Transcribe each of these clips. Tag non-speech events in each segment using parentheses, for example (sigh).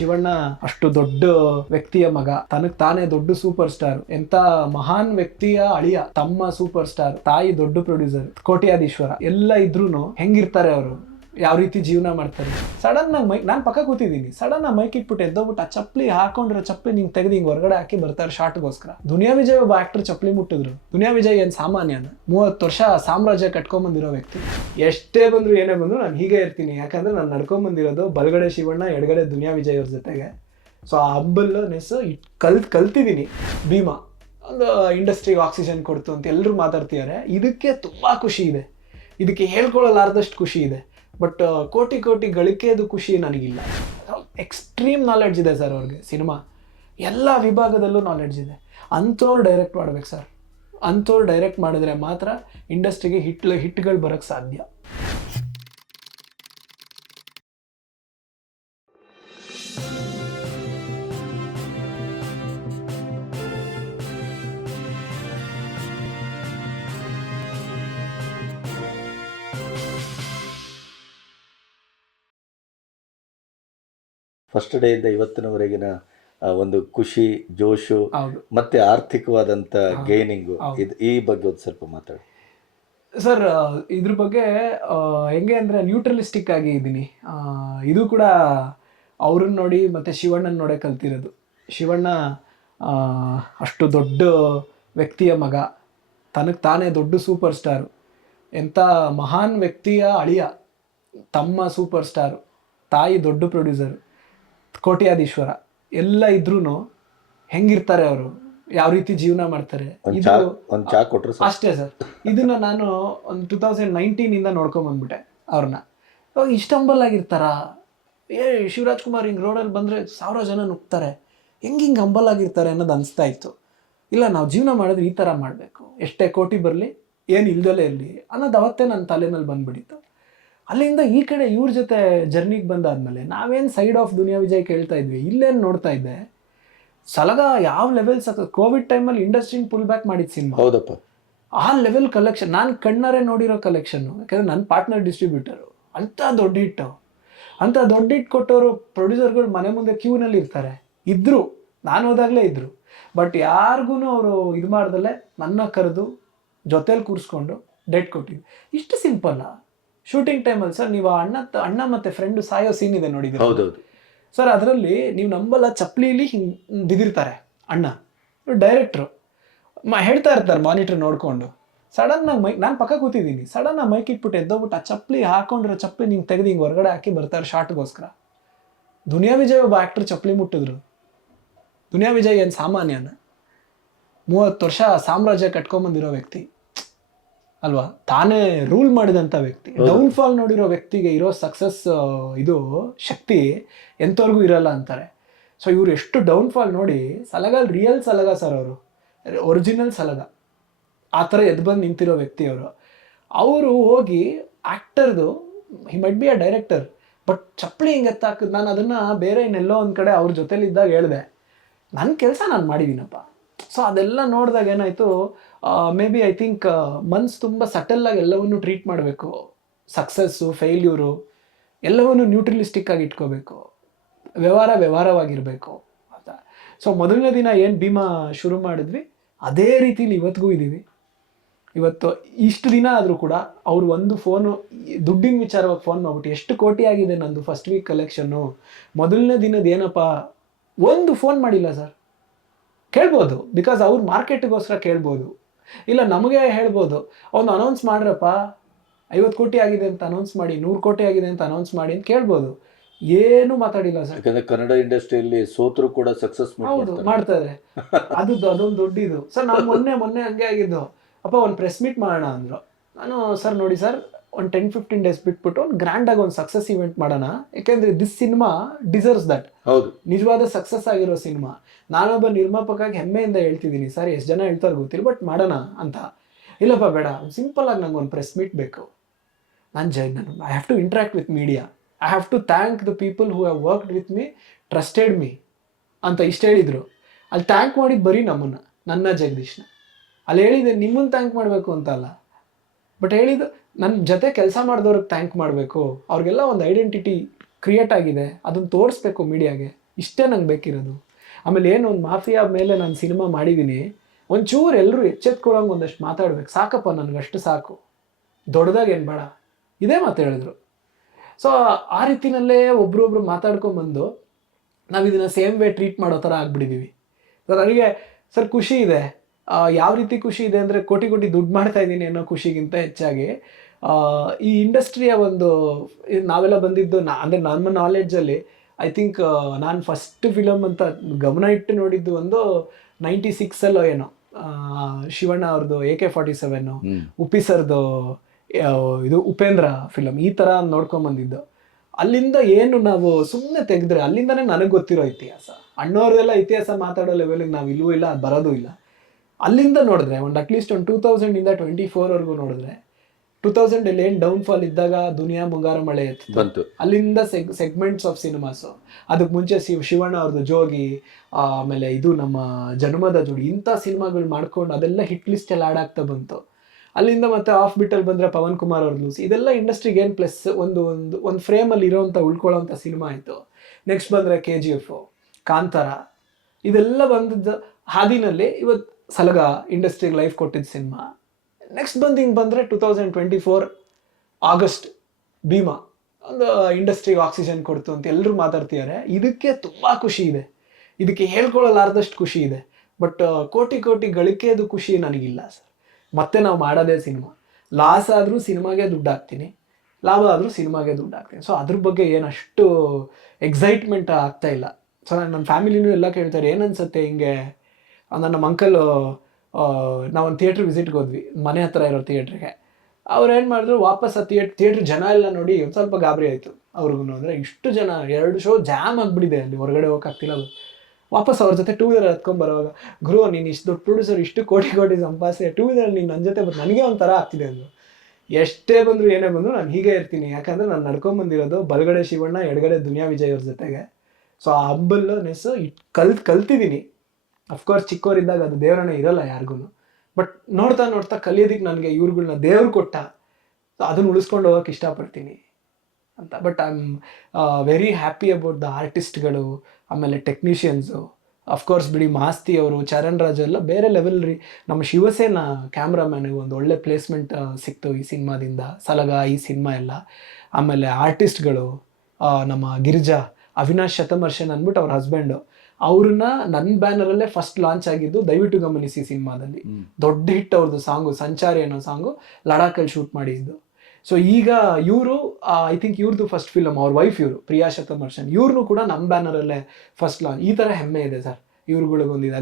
ಶಿವಣ್ಣ ಅಷ್ಟು ದೊಡ್ಡ ವ್ಯಕ್ತಿಯ ಮಗ. ತನಗ್ ತಾನೇ ದೊಡ್ಡ ಸೂಪರ್ ಸ್ಟಾರ್ ಎಂತ ಮಹಾನ್ ವ್ಯಕ್ತಿಯ ಅಳಿಯ, ತಮ್ಮ ಸೂಪರ್ ಸ್ಟಾರ್ ತಾಯಿ ದೊಡ್ಡ ಪ್ರೊಡ್ಯೂಸರ್ ಕೋಟ್ಯಾಧೀಶ್ವರ. ಎಲ್ಲ ಇದ್ರು ಹೆಂಗಿರ್ತಾರೆ ಅವರು? ಯಾವ ರೀತಿ ಜೀವನ ಮಾಡ್ತಾರೆ. ಸಡನ್ ಆಗಿ ಮೈಕ್ ನಾನು ಪಕ್ಕ ಕೂತಿದ್ದೀನಿ. ಸಡನ್ ಆಗಿ ಮೈಕ್ ಇಟ್ಬಿಟ್ಟು ಎದ್ದೋಗ್ಬಿಟ್ಟು ಆ ಚಪ್ಪಲಿ ಹಾಕೊಂಡಿರೋ ಚಪ್ಪಲಿ ನಿಂಗೆ ತೆಗೆದು ಹಿಂಗೆ ಹೊರಗಡೆ ಹಾಕಿ ಬರ್ತಾರೆ ಶಾರ್ಟ್ಗೋಸ್ಕರ ದುನಿಯಾ ವಿಜಯ್ ಒಬ್ಬ ಆಕ್ಟರ್ ಚಪ್ಪಲಿ ಮುಟ್ಟಿದ್ರು. ದುನಿಯಾ ವಿಜಯ್ ಏನ್ ಸಾಮಾನ್ಯನ? ಮೂವತ್ತು ವರ್ಷ ಸಾಮ್ರಾಜ್ಯ ಕಟ್ಕೊಂಬಂದಿರೋ ವ್ಯಕ್ತಿ. ಎಷ್ಟೇ ಬಂದ್ರು ಏನೇ ಬಂದ್ರು ನಾನು ಹೀಗೆ ಇರ್ತೀನಿ. ಯಾಕಂದ್ರೆ ನಾನು ನಡ್ಕೊಂಬಂದಿರೋದು ಬಲಗಡೆ ಶಿವಣ್ಣ, ಎಡಗಡೆ ದುನಿಯಾ ವಿಜಯ್ ಅವ್ರ ಜೊತೆಗೆ. ಸೊ ಆ ಹಂಬಲ್ನೆಸ್ ಇಟ್ ಕಲ್ ಕಲ್ತಿದ್ದೀನಿ. ಭೀಮಾ, ಒಂದು ಇಂಡಸ್ಟ್ರಿಗೆ ಆಕ್ಸಿಜನ್ ಕೊಡ್ತು ಅಂತ ಎಲ್ಲರೂ ಮಾತಾಡ್ತಿದ್ದಾರೆ ಇದಕ್ಕೆ ತುಂಬ ಖುಷಿ ಇದೆ. ಇದಕ್ಕೆ ಹೇಳ್ಕೊಳ್ಳಲಾರ್ದಷ್ಟು ಖುಷಿ ಇದೆ. ಬಟ್ ಕೋಟಿ ಕೋಟಿ ಗಳಿಕೆದು ಖುಷಿ ನನಗಿಲ್ಲ. ಎಕ್ಸ್ಟ್ರೀಮ್ ನಾಲೆಡ್ಜ್ ಇದೆ ಸರ್ ಅವ್ರಿಗೆ ಸಿನಿಮಾ ಎಲ್ಲ ವಿಭಾಗದಲ್ಲೂ ನಾಲೆಡ್ಜ್ ಇದೆ. ಅಂಥವ್ರು ಡೈರೆಕ್ಟ್ ಮಾಡ್ಬೇಕು ಸರ್ ಅಂಥವ್ರು ಡೈರೆಕ್ಟ್ ಮಾಡಿದ್ರೆ ಮಾತ್ರ ಇಂಡಸ್ಟ್ರಿಗೆ ಹಿಟ್ ಹಿಟ್ಗಳು ಬರೋಕ್ಕೆ ಸಾಧ್ಯ. ಫಸ್ಟ್ ಡೇ ಇಂದ ಇವತ್ತಿನವರೆಗಿನ ಒಂದು ಖುಷಿ ಜೋಶು ಮತ್ತೆ ಆರ್ಥಿಕವಾದಂತ ಗೇನಿಂಗ್. ಇದು ಈ ಬಗ್ಗೆ ಒಂದು ಸ್ವಲ್ಪ ಮಾತಾಡಿ. ಸರ್ ಇದ್ರ ಬಗ್ಗೆ ಹೆಂಗೆ ಅಂದರೆ ನ್ಯೂಟ್ರಲಿಸ್ಟಿಕ್ ಆಗಿ ಇದ್ದೀನಿ ಇದು ಕೂಡ ಅವ್ರನ್ನ ನೋಡಿ ಮತ್ತು ಶಿವಣ್ಣನ ನೋಡೇ ಕಲ್ತಿರೋದು. ಶಿವಣ್ಣ ಅಷ್ಟು ದೊಡ್ಡ ವ್ಯಕ್ತಿಯ ಮಗ. ತನಗೆ ತಾನೇ ದೊಡ್ಡ ಸೂಪರ್ ಸ್ಟಾರು. ಎಂಥ ಮಹಾನ್ ವ್ಯಕ್ತಿಯ ಅಳಿಯ. ತಮ್ಮ ಸೂಪರ್ ಸ್ಟಾರು. ತಾಯಿ ದೊಡ್ಡ ಪ್ರೊಡ್ಯೂಸರ್. ಕೋಟ್ಯಾಧೀಶ್ವರ ಎಲ್ಲ ಇದ್ರೂ ಹೆಂಗಿರ್ತಾರೆ ಅವರು? ಯಾವ ರೀತಿ ಜೀವನ ಮಾಡ್ತಾರೆ? ಇದು ಅಷ್ಟೇ ಸರ್. ಇದನ್ನ ನಾನು ಒಂದು ಟೂ ತೌಸಂಡ್ ನೈನ್ಟೀನಿಂದ ನೋಡ್ಕೊಂಬಂದ್ಬಿಟ್ಟೆ ಅವ್ರನ್ನ. ಇವಾಗ ಇಷ್ಟಂಬಲ್ ಆಗಿರ್ತಾರ ಏ ಶಿವರಾಜ್ ಕುಮಾರ್ ಹಿಂಗೆ ರೋಡಲ್ಲಿ ಬಂದ್ರೆ ಸಾವಿರ ಜನ ನುಗ್ತಾರೆ. ಹೆಂಗ್ ಹಿಂಗ್ ಅಂಬಲ್ ಆಗಿರ್ತಾರೆ ಅನ್ನೋದು ಅನಿಸ್ತಾ ಇತ್ತು. ಇಲ್ಲ ನಾವು ಜೀವನ ಮಾಡಿದ್ರೆ ಈ ತರ ಮಾಡಬೇಕು. ಎಷ್ಟೇ ಕೋಟಿ ಬರಲಿ ಏನು ಇಲ್ದಲೇ ಇರಲಿ ಅನ್ನೋದು ಅವತ್ತೇ ನನ್ನ ತಲೆನಲ್ಲಿ ಬಂದ್ಬಿಟ್ಟಿತ್ತು. ಅಲ್ಲಿಂದ ಈ ಕಡೆ ಇವ್ರ ಜೊತೆ ಜರ್ನಿಗೆ ಬಂದಾದಮೇಲೆ ನಾವೇನು ಸೈಡ್ ಆಫ್ ದುನಿಯಾ ವಿಜಯ್ ಕೇಳ್ತಾ ಇದ್ವಿ ಇಲ್ಲೇನು ನೋಡ್ತಾ ಇದ್ದೆ. ಸಲಗ ಯಾವ ಲೆವೆಲ್ ಸಹ ಕೋವಿಡ್ ಟೈಮಲ್ಲಿ ಇಂಡಸ್ಟ್ರಿನ ಪುಲ್ ಬ್ಯಾಕ್ ಮಾಡಿದ ಸಿನಿಮಾ ಹೌದಪ್ಪ. ಆ ಲೆವೆಲ್ ಕಲೆಕ್ಷನ್ ನಾನು ಕಣ್ಣಾರೆ ನೋಡಿರೋ ಕಲೆಕ್ಷನ್ನು ಯಾಕಂದ್ರೆ ನನ್ನ ಪಾರ್ಟ್ನರ್ ಡಿಸ್ಟ್ರಿಬ್ಯೂಟರು ಅಂಥ ದೊಡ್ಡ ಹಿಟ್ಟು. ಅಂಥ ದೊಡ್ಡ ಹಿಟ್ ಕೊಟ್ಟವರು ಪ್ರೊಡ್ಯೂಸರ್ಗಳು ಮನೆ ಮುಂದೆ ಕ್ಯೂನಲ್ಲಿ ಇರ್ತಾರೆ. ಇದ್ದರು ನಾನು ಹೋದಾಗಲೇ ಇದ್ದರು ಬಟ್ ಯಾರಿಗೂ ಅವರು ಇದು ಮಾಡ್ದಲ್ಲೇ ನನ್ನ ಕರೆದು ಜೊತೇಲಿ ಕೂರಿಸ್ಕೊಂಡು ಡೆಟ್ ಕೊಟ್ಟಿದ್ದು ಇಷ್ಟು ಸಿಂಪಲ್ಲ ಶೂಟಿಂಗ್ ಟೈಮಲ್ಲಿ ಸರ್ ನೀವು ಅಣ್ಣ ಅಣ್ಣ ಮತ್ತೆ ಫ್ರೆಂಡ್ ಸಾಯೋ ಸೀನ್ ಇದೆ ನೋಡಿದ್ರೆ ಹೌದೌದು. ಸರ್ ಅದರಲ್ಲಿ ನೀವು ನಂಬಲ್ಲ ಚಪ್ಪಲಿಲಿ ಹಿಂಗೆ ಬಿದ್ದಿರ್ತಾರೆ ಅಣ್ಣ. ಡೈರೆಕ್ಟ್ರು ಮ ಹೇಳ್ತಾ ಇರ್ತಾರೆ ಮಾನಿಟ್ರ್ ನೋಡಿಕೊಂಡು. ಸಡನ್ನಾಗಿ ಮೈಕ್ ನಾನು ಪಕ್ಕ ಕೂತಿದ್ದೀನಿ. ಸಡನ್ನಾಗಿ ಮೈಕ್ ಇಟ್ಬಿಟ್ಟು ಎದ್ದೋಗ್ಬಿಟ್ಟು ಆ ಚಪ್ಪಲಿ ಹಾಕೊಂಡಿರೋ ಚಪ್ಪಲಿ ನಿಂಗೆ ತೆಗೆದು ಹಿಂಗೆ ಹೊರಗಡೆ ಹಾಕಿ ಬರ್ತಾರೆ ಶಾರ್ಟ್ಗೋಸ್ಕರ ದುನಿಯಾ ವಿಜಯ್ ಒಬ್ಬ ಆ್ಯಕ್ಟ್ರ್ ಚಪ್ಪಲಿ ಮುಟ್ಟಿದ್ರು. ದುನಿಯಾ ವಿಜಯ್ ಏನು ಸಾಮಾನ್ಯನ? ಮೂವತ್ತು ವರ್ಷ ಸಾಮ್ರಾಜ್ಯ ಕಟ್ಕೊಂಬಂದಿರೋ ವ್ಯಕ್ತಿ. ಅಲ್ವಾ? ತಾನೇ ರೂಲ್ ಮಾಡಿದಂಥ ವ್ಯಕ್ತಿ. ಡೌನ್ಫಾಲ್ ನೋಡಿರೋ ವ್ಯಕ್ತಿಗೆ ಇರೋ ಸಕ್ಸಸ್ ಇದು ಶಕ್ತಿ ಎಂಥವ್ರಿಗೂ ಇರಲ್ಲ ಅಂತಾರೆ. ಸೊ ಇವ್ರು ಎಷ್ಟು ಡೌನ್ಫಾಲ್ ನೋಡಿ ಸಲಗಲ್ ರಿಯಲ್ ಸಲಗ ಸರ್ ಅವರು. ಒರಿಜಿನಲ್ ಸಲಗ. ಆ ಥರ ಎದ್ದು ಬಂದು ನಿಂತಿರೋ ವ್ಯಕ್ತಿ ಅವರು. ಅವರು ಹೋಗಿ ಆ್ಯಕ್ಟರ್ದು he might be a director but ಚಪ್ಪಲಿ ಹಿಂಗೆ ಎತ್ತಾಕಿದ್ ನಾನು ಅದನ್ನು ಬೇರೆ ಇನ್ನೆಲ್ಲೋ ಒಂದು ಕಡೆ ಅವ್ರ ಜೊತೆಲಿದ್ದಾಗ ಹೇಳಿದೆ. ನನ್ನ ಕೆಲಸ ನಾನು ಮಾಡಿದ್ದೀನಪ್ಪ ಸೊ ಅದೆಲ್ಲ ನೋಡಿದಾಗ ಏನಾಯಿತು ಮೇ ಬಿ ಐ ಥಿಂಕ್ ಮನ್ಸ್ ತುಂಬ ಸಟಲ್ಲಾಗಿ ಎಲ್ಲವನ್ನು ಟ್ರೀಟ್ ಮಾಡಬೇಕು. ಸಕ್ಸಸ್ಸು ಫೇಲ್ಯೂರು ಎಲ್ಲವನ್ನು ನ್ಯೂಟ್ರಲಿಸ್ಟಿಕ್ ಆಗಿ ಇಟ್ಕೋಬೇಕು. ವ್ಯವಹಾರ ವ್ಯವಹಾರವಾಗಿರಬೇಕು. ಅಂತ ಸೊ ಮೊದಲನೇ ದಿನ ಏನು ಭೀಮಾ ಶುರು ಮಾಡಿದ್ವಿ? ಅದೇ ರೀತಿಲಿ ಇವತ್ತಿಗೂ ಇದ್ದೀವಿ ಇವತ್ತು ಇಷ್ಟು ದಿನ ಆದರೂ ಕೂಡ ಅವ್ರು ಒಂದು ಫೋನು ದುಡ್ಡಿನ ವಿಚಾರವಾಗಿ ಫೋನ್ ಮಾಡ್ಬಿಟ್ಟು ಎಷ್ಟು ಕೋಟಿ ಆಗಿದೆ ನಂದು ಫಸ್ಟ್ ವೀಕ್ ಕಲೆಕ್ಷನ್ನು ಮೊದಲನೇ ದಿನದ ಏನಪ್ಪ? ಒಂದು ಫೋನ್ ಮಾಡಿಲ್ಲ ಸರ್ ಕೇಳ್ಬೋದು. ಬಿಕಾಸ್ ಅವ್ರು ಮಾರ್ಕೆಟ್ಗೋಸ್ಕರ ಕೇಳ್ಬೋದು. ಇಲ್ಲ ನಮಗೆ ಹೇಳ್ಬೋದು. ಅವ್ನು ಅನೌನ್ಸ್ ಮಾಡ್ರಪ್ಪ ಐವತ್ತು ಕೋಟಿ ಆಗಿದೆ ಅಂತ ಅನೌನ್ಸ್ ಮಾಡಿ ನೂರು ಕೋಟಿ ಆಗಿದೆ ಅಂತ ಅನೌನ್ಸ್ ಮಾಡಿ ಅಂತ ಕೇಳ್ಬೋದು. ಏನು ಮಾತಾಡಿಲ್ಲ ಸರ್. ಯಾಕಂದ್ರೆ ಕನ್ನಡ ಇಂಡಸ್ಟ್ರಿಯಲ್ಲಿ ಸೋತರು ಕೂಡ ಸಕ್ಸಸ್ ಹೌದು ಮಾಡ್ತಾ ಇದ್ದಾರೆ ಅದು ಅದೊಂದು ದೊಡ್ಡಿದು ಸರ್ ನಾನು ಮೊನ್ನೆ ಮೊನ್ನೆ ಹಂಗೆ ಆಗಿದ್ದು. ಅಪ್ಪ ಒಂದು ಪ್ರೆಸ್ ಮೀಟ್ ಮಾಡೋಣ ಅಂದರು. ನಾನು ಸರ್ ನೋಡಿ ಸರ್ ಒಂದು ಟೆನ್ ಫಿಫ್ಟೀನ್ ಡೇಸ್ ಬಿಟ್ಬಿಟ್ಟು ಒಂದು ಗ್ರ್ಯಾಂಡಾಗಿ ಒಂದು ಸಕ್ಸಸ್ ಇವೆಂಟ್ ಮಾಡೋಣ. ಯಾಕೆಂದ್ರೆ ದಿಸ್ ಸಿನಿಮಾ ಡಿಸರ್ವ್ಸ್ ದಟ್ ಹೌದು. ನಿಜವಾದ ಸಕ್ಸಸ್ ಆಗಿರೋ ಸಿನಿಮಾ ನಾನೊಬ್ಬ ನಿರ್ಮಾಪಕಾಗಿ ಹೆಮ್ಮೆಯಿಂದ ಹೇಳ್ತಿದ್ದೀನಿ ಸರ್ ಎಷ್ಟು ಜನ ಹೇಳ್ತಾರೆ ಗೊತ್ತಿಲ್ಲ ಬಟ್ ಮಾಡೋಣ ಅಂತ. ಇಲ್ಲಪ್ಪ ಬೇಡ. ಸಿಂಪಲ್ ಆಗಿ ನಂಗೆ ಒಂದು ಪ್ರೆಸ್ ಮೀಟ್ ಬೇಕು. ನಾನು ಜೈ ನಾನು. I have to interact with media I have to thank the people who have worked with me trusted me ಅಂತ ಇಷ್ಟು ಹೇಳಿದರು. ಅಲ್ಲಿ ಥ್ಯಾಂಕ್ ಮಾಡಿದ್ದು ಬರೀ ನಮ್ಮನ್ನು ನನ್ನ ಜಗದೀಶ್ನ. ಅಲ್ಲಿ ಹೇಳಿದೆ ನಿಮ್ಮನ್ನು ಥ್ಯಾಂಕ್ ಮಾಡಬೇಕು ಅಂತ ಅಲ್ಲ. ಬಟ್ ಹೇಳಿದ್ದು ನನ್ನ ಜೊತೆ ಕೆಲಸ ಮಾಡಿದವ್ರಿಗೆ ಥ್ಯಾಂಕ್ ಮಾಡಬೇಕು. ಅವ್ರಿಗೆಲ್ಲ ಒಂದು ಐಡೆಂಟಿಟಿ ಕ್ರಿಯೇಟ್ ಆಗಿದೆ. ಅದನ್ನು ತೋರಿಸ್ಬೇಕು ಮೀಡಿಯಾಗೆ ಇಷ್ಟೇ ನಂಗೆ ಬೇಕಿರೋದು. ಆಮೇಲೆ ಏನು ಒಂದು ಮಾಫಿಯಾ ಮೇಲೆ ನಾನು ಸಿನಿಮಾ ಮಾಡಿದ್ದೀನಿ ಒಂಚೂರು ಎಲ್ಲರೂ ಎಚ್ಚೆತ್ಕೊಳ್ಳೋಂಗೆ ಒಂದಷ್ಟು ಮಾತಾಡ್ಬೇಕು. ಸಾಕಪ್ಪ ನನಗೆ ಅಷ್ಟು ಸಾಕು. ದೊಡ್ಡದಾಗಿ ಏನು ಬೇಡ. ಇದೇ ಮಾತು ಹೇಳಿದ್ರು. ಸೊ ಆ ರೀತಿನಲ್ಲೇ ಒಬ್ರೊಬ್ರು ಮಾತಾಡ್ಕೊಂಬಂದು ನಾವು ಇದನ್ನು ಸೇಮ್ ವೇ ಟ್ರೀಟ್ ಮಾಡೋ ಥರ ಆಗ್ಬಿಟ್ಟಿದ್ದೀವಿ ಸರ್, ನನಗೆ, ಸರ್, ಖುಷಿ ಇದೆ. ಯಾವ ರೀತಿ ಖುಷಿ ಇದೆ ಅಂದರೆ ಕೋಟಿ ಕೋಟಿ ದುಡ್ಡು ಮಾಡ್ತಾ ಇದ್ದೀನಿ ಅನ್ನೋ ಖುಷಿಗಿಂತ ಹೆಚ್ಚಾಗಿ ಆ, ಈ ಇಂಡಸ್ಟ್ರಿಯ ಒಂದು ನಾವೆಲ್ಲ ಬಂದಿದ್ದು ನಾ ಅಂದರೆ ನಮ್ಮ ನಾಲೆಡ್ಜಲ್ಲಿ ಐ ಥಿಂಕ್ ನಾನು ಫಸ್ಟ್ ಫಿಲಮ್ ಅಂತ ಗಮನ ಇಟ್ಟು ನೋಡಿದ್ದು ಒಂದು ನೈಂಟಿ ಸಿಕ್ಸಲ್ಲೋ ಏನೋ ಶಿವಣ್ಣ ಅವ್ರದ್ದು A K forty seven Uppi ಸರ್ದು ಇದು ಉಪೇಂದ್ರ ಫಿಲಮ್ ಈ ಥರ ನೋಡ್ಕೊಂಬಂದಿದ್ದು ಅಲ್ಲಿಂದ ಏನು ನಾವು ಸುಮ್ಮನೆ ತೆಗೆದ್ರೆ ಅಲ್ಲಿಂದನೇ ನನಗೆ ಗೊತ್ತಿರೋ ಇತಿಹಾಸ. ಅಣ್ಣವ್ರದೆಲ್ಲ ಇತಿಹಾಸ ಮಾತಾಡೋ ಲೆವೆಲಿಗೆ ನಾವು ಇಲ್ಲವೂ ಇಲ್ಲ ಅದು ಬರೋದು ಇಲ್ಲ. ಅಲ್ಲಿಂದ ನೋಡಿದ್ರೆ ಒಂದು ಅಟ್ಲೀಸ್ಟ್ ಒಂದು ಟೂ ತೌಸಂಡಿಂದ ಟ್ವೆಂಟಿ ಫೋರ್ವರೆಗೂ ನೋಡಿದ್ರೆ ಟೂ ತೌಸಂಡಲ್ಲಿ ಏನು ಡೌನ್ಫಾಲ್ ಇದ್ದಾಗ ದುನಿಯಾ ಮುಂಗಾರ ಮಳೆ ಎತ್ತು ಬಂತು. ಅಲ್ಲಿಂದ ಸೆಗ್ ಸೆಗ್ಮೆಂಟ್ಸ್ ಆಫ್ ಸಿನಿಮಾಸು ಅದಕ್ಕೆ ಮುಂಚೆ ಶಿವ ಶಿವಣ್ಣ ಅವ್ರದ್ದು ಜೋಗಿ ಆಮೇಲೆ ಇದು ನಮ್ಮ ಜನ್ಮದ ಜೋಡಿ ಇಂಥ ಸಿನಿಮಾಗಳು ಮಾಡ್ಕೊಂಡು ಅದೆಲ್ಲ ಹಿಟ್ ಲಿಸ್ಟ್ ಎಲ್ಲ ಆಡ್ ಆಗ್ತಾ ಬಂತು. ಅಲ್ಲಿಂದ ಮತ್ತೆ ಆಫ್ ಬಿಟ್ಟಲ್ಲಿ ಬಂದರೆ ಪವನ್ ಕುಮಾರ್ ಅವ್ರದ್ದು ಇದೆಲ್ಲ ಇಂಡಸ್ಟ್ರಿಗೆ ಏನು ಪ್ಲಸ್ ಒಂದು ಒಂದು ಒಂದು ಫ್ರೇಮಲ್ಲಿ ಇರೋವಂಥ ಉಳ್ಕೊಳ್ಳೋವಂಥ ಸಿನಿಮಾ ಆಯಿತು. ನೆಕ್ಸ್ಟ್ ಬಂದರೆ ಕೆ ಜಿ ಎಫ್ ಕಾಂತಾರ. ಇದೆಲ್ಲ ಬಂದದ್ದು ಹಾದಿನಲ್ಲಿ ಇವತ್ತು ಸಲಗ ಇಂಡಸ್ಟ್ರಿಗೆ ಲೈಫ್ ಕೊಟ್ಟಿದ್ದ ಸಿನಿಮಾ ನೆಕ್ಸ್ಟ್ ಬಂದು ಹಿಂಗೆ ಬಂದರೆ two thousand twenty four August Bhima. ಒಂದು ಇಂಡಸ್ಟ್ರಿಗೆ ಆಕ್ಸಿಜನ್ ಕೊಡ್ತು ಅಂತ ಎಲ್ಲರೂ ಮಾತಾಡ್ತಿದ್ದಾರೆ ಇದಕ್ಕೆ ತುಂಬ ಖುಷಿ ಇದೆ. ಇದಕ್ಕೆ ಹೇಳ್ಕೊಳ್ಳಲಾರ್ದಷ್ಟು ಖುಷಿ ಇದೆ. ಬಟ್ ಕೋಟಿ ಕೋಟಿ ಗಳಿಕೆದು ಖುಷಿ ನನಗಿಲ್ಲ ಸರ್. ಮತ್ತೆ ನಾವು ಮಾಡೋದೇ ಸಿನಿಮಾ ಲಾಸ್ ಆದರೂ ಸಿನಿಮಾಗೆ ದುಡ್ಡು ಹಾಕ್ತೀನಿ. ಲಾಭ ಆದರೂ ಸಿನಿಮಾಗೆ ದುಡ್ಡು ಹಾಕ್ತೀನಿ. ಸೊ ಅದ್ರ ಬಗ್ಗೆ ಏನಷ್ಟು ಎಕ್ಸೈಟ್ಮೆಂಟ್ ಆಗ್ತಾ ಇಲ್ಲ. ಸೊ ನನ್ನ ಫ್ಯಾಮಿಲಿನೂ ಎಲ್ಲ ಕೇಳ್ತಾರೆ, ಏನನ್ಸುತ್ತೆ ಹಿಂಗೆ? ನನ್ನ ನಮ್ಮ ಅಂಕಲು ನಾವೊಂದು ಥಿಯೇಟ್ರ್ ವಿಸಿಟ್ಗೆ ಹೋದ್ವಿ. ಮನೆ ಹತ್ರ ಇರೋ ಥಿಯೇಟ್ರಿಗೆ ಅವ್ರು ಏನು ಮಾಡಿದ್ರು, ವಾಪಸ್ ಆ ಥಿಯೇಟ್ ಥಿಯೇಟ್ರ್ ಜನ ಎಲ್ಲ ನೋಡಿ ಸ್ವಲ್ಪ ಗಾಬರಿ ಆಯಿತು ಅವ್ರಿಗೂ ಅಂದರೆ ಇಷ್ಟು ಜನ, ಎರಡು ಶೋ ಜಾಮ್ ಆಗಿಬಿಟ್ಟಿದೆ ಅಲ್ಲಿ, ಹೊರಗಡೆ ಹೋಗೋಕ್ಕಾಗ್ತಿಲ್ಲ ಅದು. ವಾಪಸ್ ಅವ್ರ ಜೊತೆ ಟೂ ವೀಲರ್ ಹತ್ಕೊಂಡ್ ಬರುವಾಗ, ಗುರು, ನೀನು ಇಷ್ಟು ದೊಡ್ಡ ಪ್ರೊಡ್ಯೂಸರ್ ಇಷ್ಟು ಕೋಟಿ ಕೋಟಿ ಸಂಪಾದಿಸಿ ಟೂ ವೀಲರ್ ನೀನು ನನ್ನ ಜೊತೆ ಬಂದು, ನನಗೆ ಒಂಥರ ಆಗ್ತಿದೆ ಅಂದರು. ಎಷ್ಟೇ ಬಂದರೂ, ಏನೇ ಬಂದರೂ, ನಾನು ಹೀಗೆ ಇರ್ತೀನಿ. ಯಾಕಂದರೆ ನಾನು ನಡ್ಕೊಂಬಂದಿರೋದು ಬಲಗಡೆ ಶಿವಣ್ಣ, ಎಡಗಡೆ ದುನಿಯಾ ವಿಜಯ್ ಅವ್ರ ಜೊತೆಗೆ. ಸೊ ಆ ಹಂಬಲ್ನೆಸ್ಸು ಇಟ್ ಕಲ್ತು ಕಲ್ತಿದ್ದೀನಿ ಅಫ್ಕೋರ್ಸ್ ಚಿಕ್ಕವರಿದ್ದಾಗ ಅದು ದೇವರನ್ನ ಇರಲ್ಲ ಯಾರಿಗೂ ಬಟ್ ನೋಡ್ತಾ ನೋಡ್ತಾ ಕಲಿಯೋದಕ್ಕೆ ನನಗೆ ಇವ್ರುಗಳ್ನ ದೇವ್ರು ಕೊಟ್ಟ ಅದನ್ನು ಉಳಿಸ್ಕೊಂಡು ಹೋಗೋಕೆ ಇಷ್ಟಪಡ್ತೀನಿ ಅಂತ. But I am very happy about the ಆರ್ಟಿಸ್ಟ್ಗಳು ಆಮೇಲೆ ಟೆಕ್ನಿಷಿಯನ್ಸು ಅಫ್ಕೋರ್ಸ್ ಬಿಡಿ ಮಾಸ್ತಿ ಅವರು, ಚರಣ್ ರಾಜ್ ಎಲ್ಲ ಬೇರೆ ಲೆವೆಲ್ ರೀ. ನಮ್ಮ ಶಿವಸೇನಾ ಕ್ಯಾಮ್ರಾಮ್ಯಾನಿಗೆ ಒಂದು ಒಳ್ಳೆ ಪ್ಲೇಸ್ಮೆಂಟ್ ಸಿಕ್ತು ಈ ಸಿನಿಮಾದಿಂದ. ಸಲಗ ಈ ಸಿನಿಮಾ ಎಲ್ಲ. ಆಮೇಲೆ ಆರ್ಟಿಸ್ಟ್ಗಳು ನಮ್ಮ ಗಿರಿಜಾ, ಅವಿನಾಶ್ ಶತಮರ್ಷನ್ ಅಂದ್ಬಿಟ್ಟು ಅವ್ರ ಹಸ್ಬೆಂಡು ಅವ್ರನ್ನ ನನ್ನ ಬ್ಯಾನರಲ್ಲೇ ಫಸ್ಟ್ ಲಾಂಚ್ ಆಗಿದ್ದು ದಯವಿಟ್ಟು ಗಮನಿಸಿ ಸಿನಿಮಾದಲ್ಲಿ. ದೊಡ್ಡ ಹಿಟ್ ಅವ್ರದ್ದು ಸಾಂಗು ಸಂಚಾರಿ ಅನ್ನೋ ಸಾಂಗು ಲಡಾಖಲ್ಲಿ ಶೂಟ್ ಮಾಡಿದ್ದು. ಸೊ ಈಗ ಇವರು ಐ ಥಿಂಕ್ ಇವ್ರದ್ದು ಫಸ್ಟ್ ಫಿಲಮ್ ಅವ್ರ ವೈಫ್ ಇವರು ಪ್ರಿಯಾ ಶತಮರ್ಶನ್ ಇವ್ರನ್ನೂ ಕೂಡ ನಮ್ಮ ಬ್ಯಾನರಲ್ಲೇ ಫಸ್ಟ್ ಲಾಂಚ್ ಈ ಥರ ಹೆಮ್ಮೆ ಇದೆ ಸರ್. ಇವ್ರುಗಳಿಗೊಂದಿದೆ.